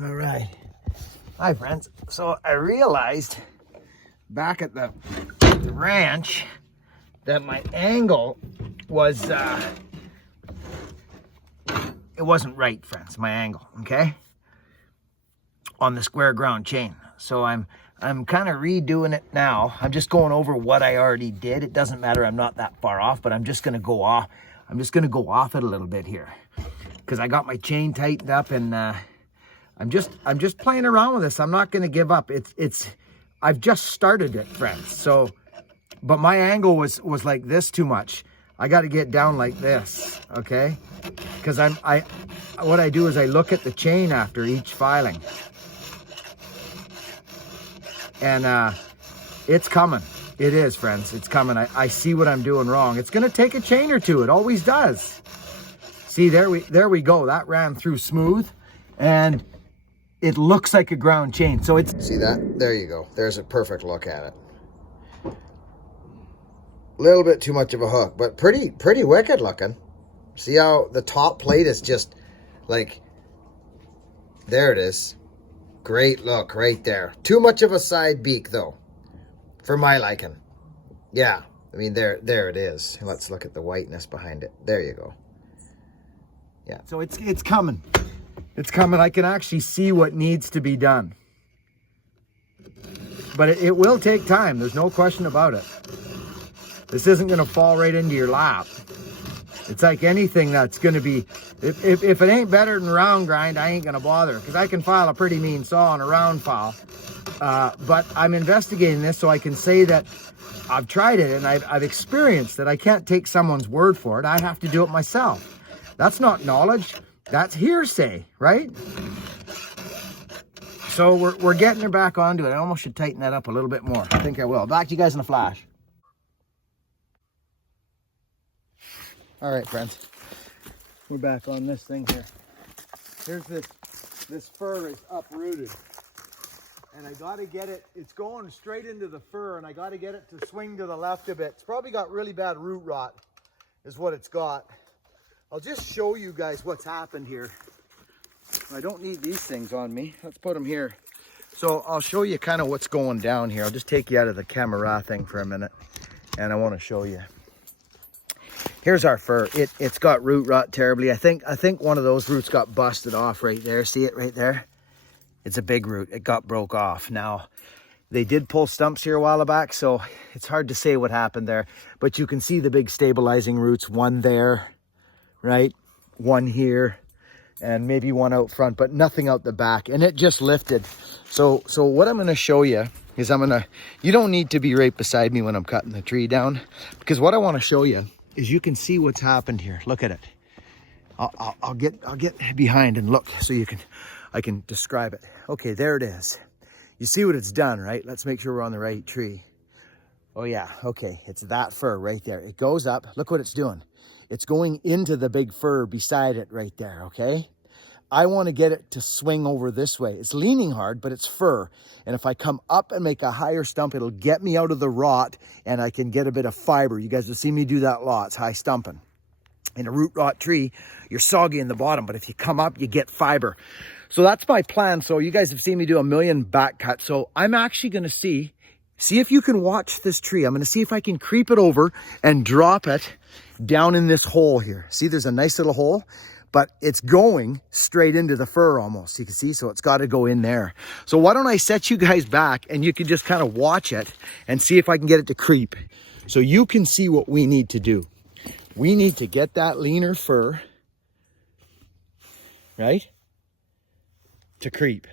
All right. Hi, friends. So I realized back at the ranch that my angle was, it wasn't right, friends, my angle, okay? On the square ground chain. So I'm kind of redoing it now. I'm just going over what I already did. It doesn't matter, I'm not that far off, but I'm just gonna go off. I'm just gonna go off it a little bit here because I got my chain tightened up, and I'm just playing around with this. I'm not gonna give up. I've just started it, friends. So, but my angle was like this too much. I got to get down like this, okay? Because what I do is I look at the chain after each filing, and it's coming. It is, friends. It's coming. I see what I'm doing wrong. It's gonna take a chain or two. It always does. See, there we go. That ran through smooth, and it looks like a ground chain. So it's, see that? There you go. There's a perfect look at it. A little bit too much of a hook, but pretty wicked looking. See how the top plate is just like, there it is. Great look right there. Too much of a side beak though, for my liking. Yeah, I mean, there it is. Let's look at the whiteness behind it. There you go. Yeah, so it's coming. It's coming. I can actually see what needs to be done. But it will take time. There's no question about it. This isn't going to fall right into your lap. It's like anything that's going to be, if it ain't better than round grind, I ain't going to bother. Because I can file a pretty mean saw on a round file. But I'm investigating this so I can say that I've tried it and I've experienced it. I can't take someone's word for it. I have to do it myself. That's not knowledge. That's hearsay, right? So we're getting her back onto it. I almost should tighten that up a little bit more. I think I will. Back to you guys in a flash. All right, friends. We're back on this thing here. Here's this fur is uprooted. And I got to get it, it's going straight into the fur, and I got to get it to swing to the left a bit. It's probably got really bad root rot is what it's got. I'll just show you guys what's happened here. I don't need these things on me. Let's put them here. So I'll show you kind of what's going down here. I'll just take you out of the camera thing for a minute, and I want to show you. Here's our fur. It's got root rot terribly. I think one of those roots got busted off right there. See it right there? It's a big root. It got broke off. Now, they did pull stumps here a while back, so it's hard to say what happened there. But you can see the big stabilizing roots, one there, right? One here, and maybe one out front, but nothing out the back. And it just lifted. So what I'm going to show you is you don't need to be right beside me when I'm cutting the tree down, because what I want to show you is you can see what's happened here. Look at it. I'll get behind and look so I can describe it. Okay, there it is. You see what it's done, right? Let's make sure we're on the right tree. Oh yeah, okay, it's that fir right there. It goes up, look what it's doing. It's going into the big fir beside it right there, okay? I want to get it to swing over this way. It's leaning hard, but it's fir. And if I come up and make a higher stump, it'll get me out of the rot, and I can get a bit of fiber. You guys have seen me do that lots, high stumping. In a root rot tree, you're soggy in the bottom, but if you come up, you get fiber. So that's my plan. So you guys have seen me do a million back cuts. So I'm actually going to see if you can watch this tree. I'm going to see if I can creep it over and drop it down in this hole here. See, there's a nice little hole, but it's going straight into the fur almost. You can see, so it's got to go in there. So why don't I set you guys back and you can just kind of watch it and see if I can get it to creep so you can see what we need to do. We need to get that leaner fur, right, to creep.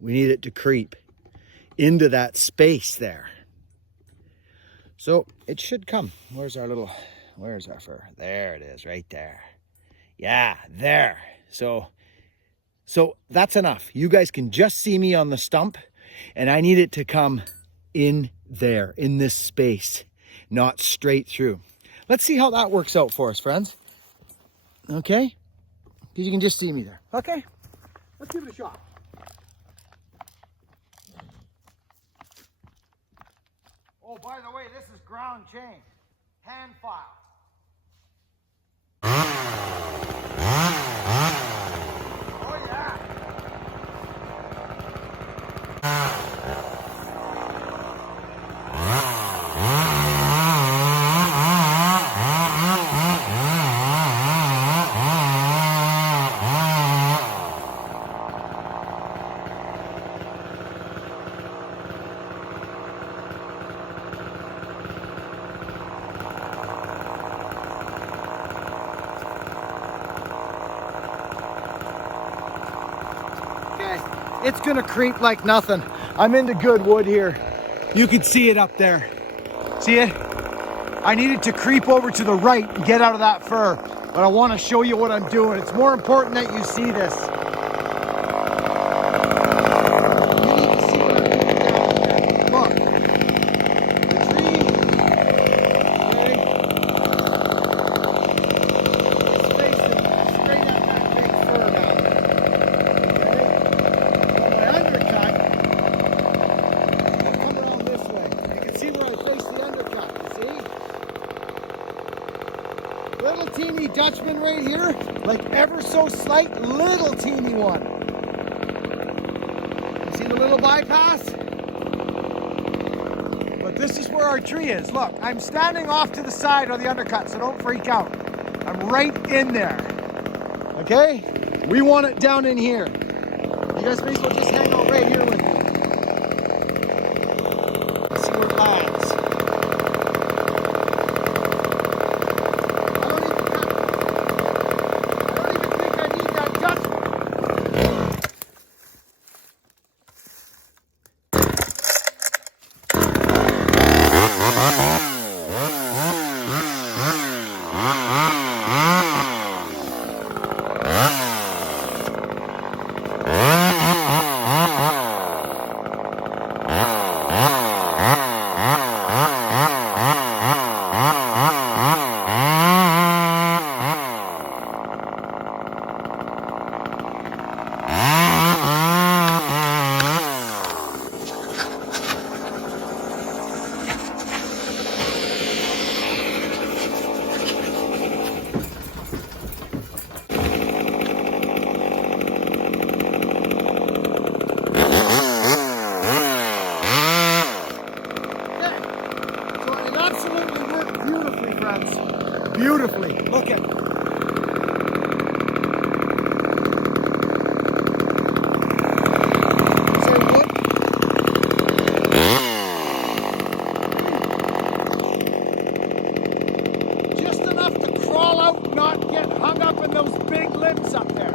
We need it to creep into that space there. So it should come. Where's our fur? There it is, right there. Yeah, there. So that's enough. You guys can just see me on the stump, and I need it to come in there, in this space, not straight through. Let's see how that works out for us, friends. Okay? Because you can just see me there. Okay? Let's give it a shot. Oh, by the way, this is ground chain. Hand file. Oh, yeah. it's gonna creep like nothing. I'm into good wood here. You can see it up there. See it? I needed to creep over to the right and get out of that fir, but I want to show you what I'm doing. It's more important that you see this. You need to see what I'm doing down here. Look. The tree, okay, is facing straight at that big fir down there. Okay? So my undercut, I'll come around this way. You can see where I face the undercut, see? Little teeny Dutchman right here, like ever so slight, little teeny one. You see the little bypass? But this is where our tree is. Look, I'm standing off to the side of the undercut, so don't freak out. I'm right in there. Okay? We want it down in here. You guys may as well just hang out right here with me. See where it lands. Beautifully. Look at it. Just enough to crawl out, not get hung up in those big limbs up there.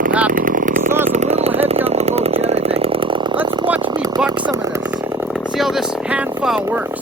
I'm happy. The saw's a little heavy on the load yet, I think. Let's watch me buck some of this. See how this hand file works.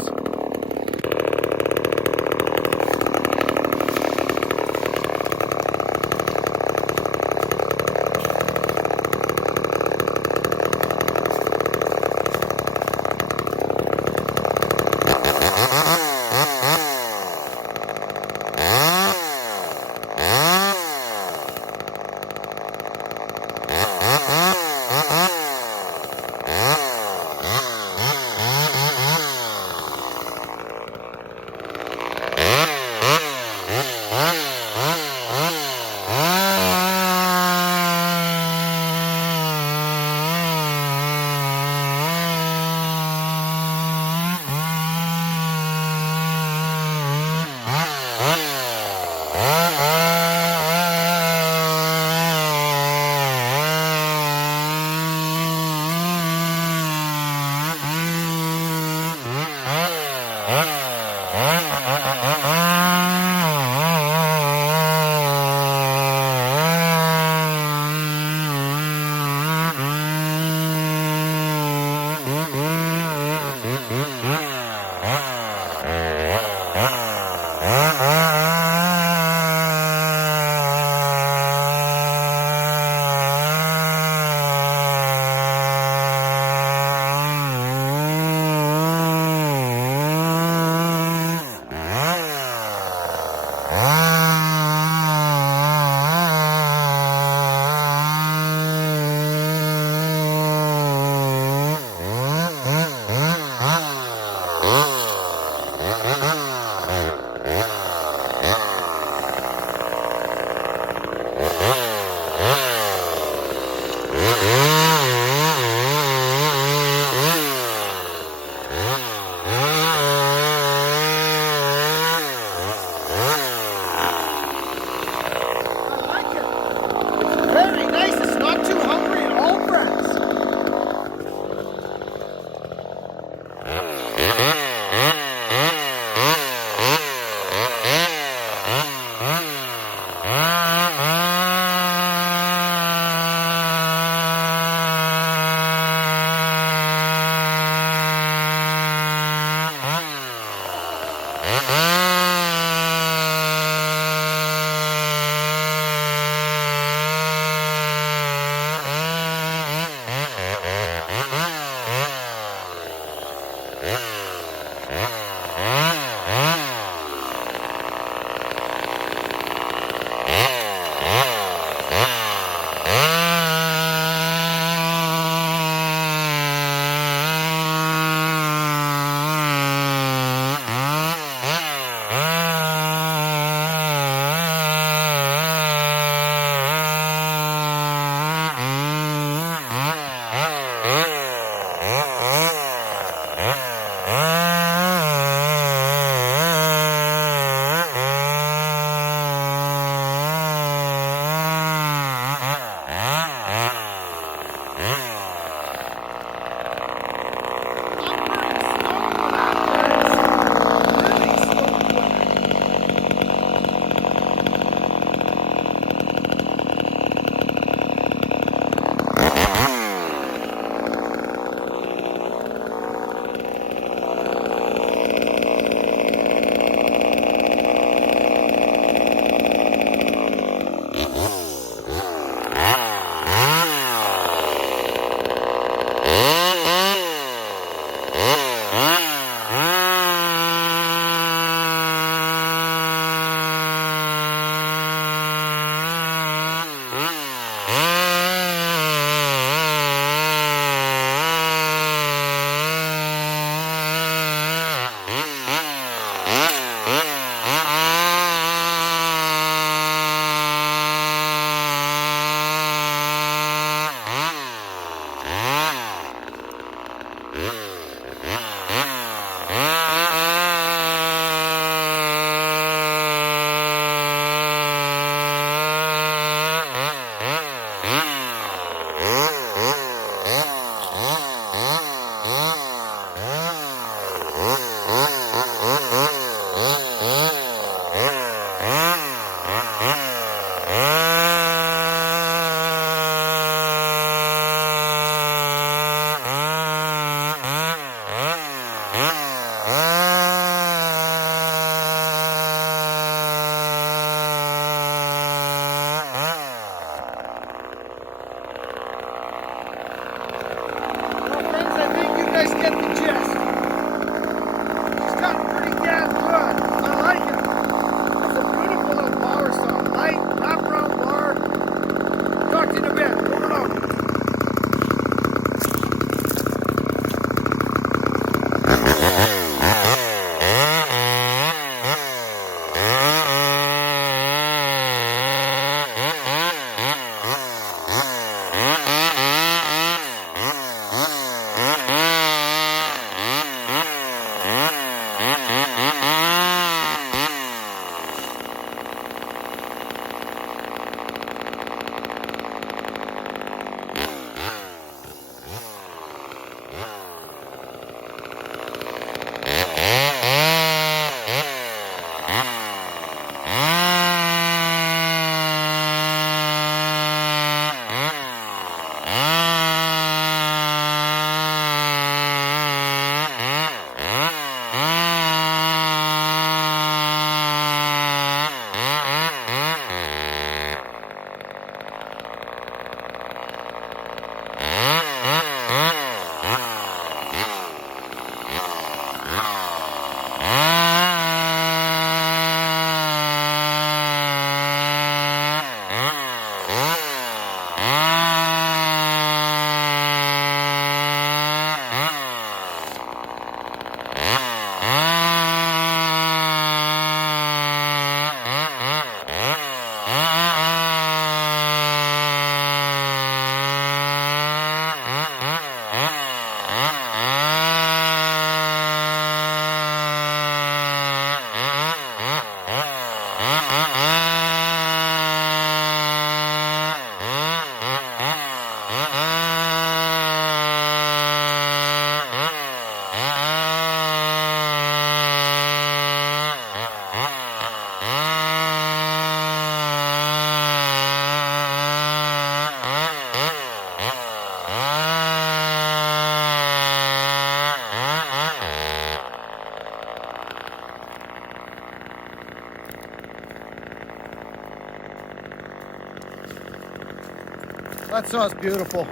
That saw's beautiful.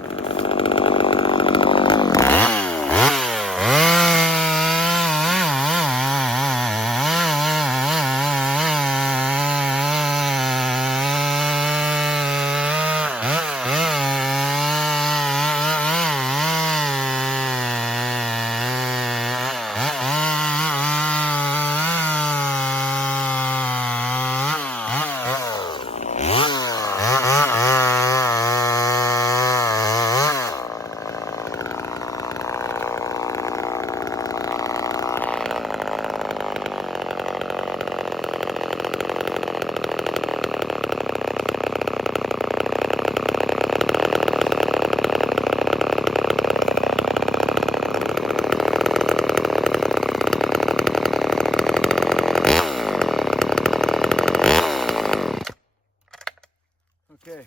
Okay,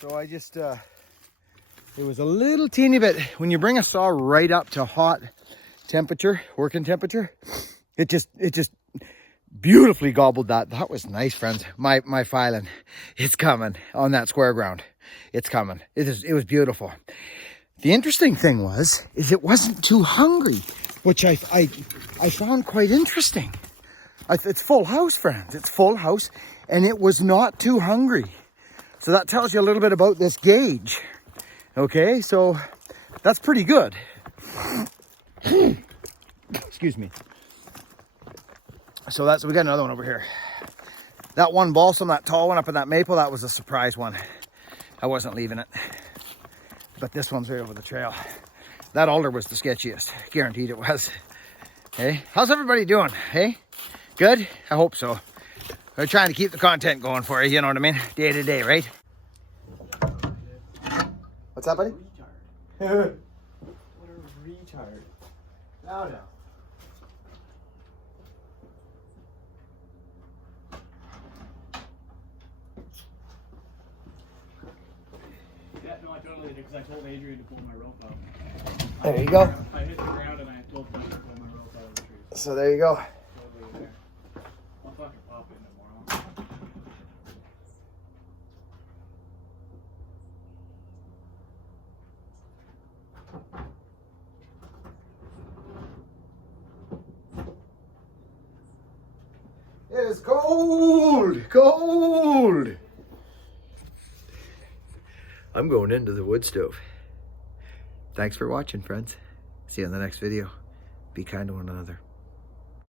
so I just, it was a little teeny bit, when you bring a saw right up to hot temperature, working temperature, it just beautifully gobbled that. That was nice, friends. My filing, it's coming on that square ground. It's coming. It was beautiful. The interesting thing is it wasn't too hungry, which I found quite interesting. It's full house, friends. It's full house, and it was not too hungry. So that tells you a little bit about this gauge. Okay, so that's pretty good. Excuse me. So we got another one over here. That one balsam, that tall one up in that maple, that was a surprise one. I wasn't leaving it. But this one's right over the trail. That alder was the sketchiest. Guaranteed it was. Hey, how's everybody doing? Hey, good? I hope so. We're trying to keep the content going for you, you know what I mean? Day to day, right? What's that, buddy? What a retard. No. Yeah, no, I totally did because I told Adrian to pull my rope out. There you go. I hit the ground and I told him to pull my rope out of the trees. So there you go. Totally there. I'll fucking pop in tomorrow. It is cold, cold. I'm going into the wood stove. Thanks for watching, friends. See you in the next video. Be kind to one another.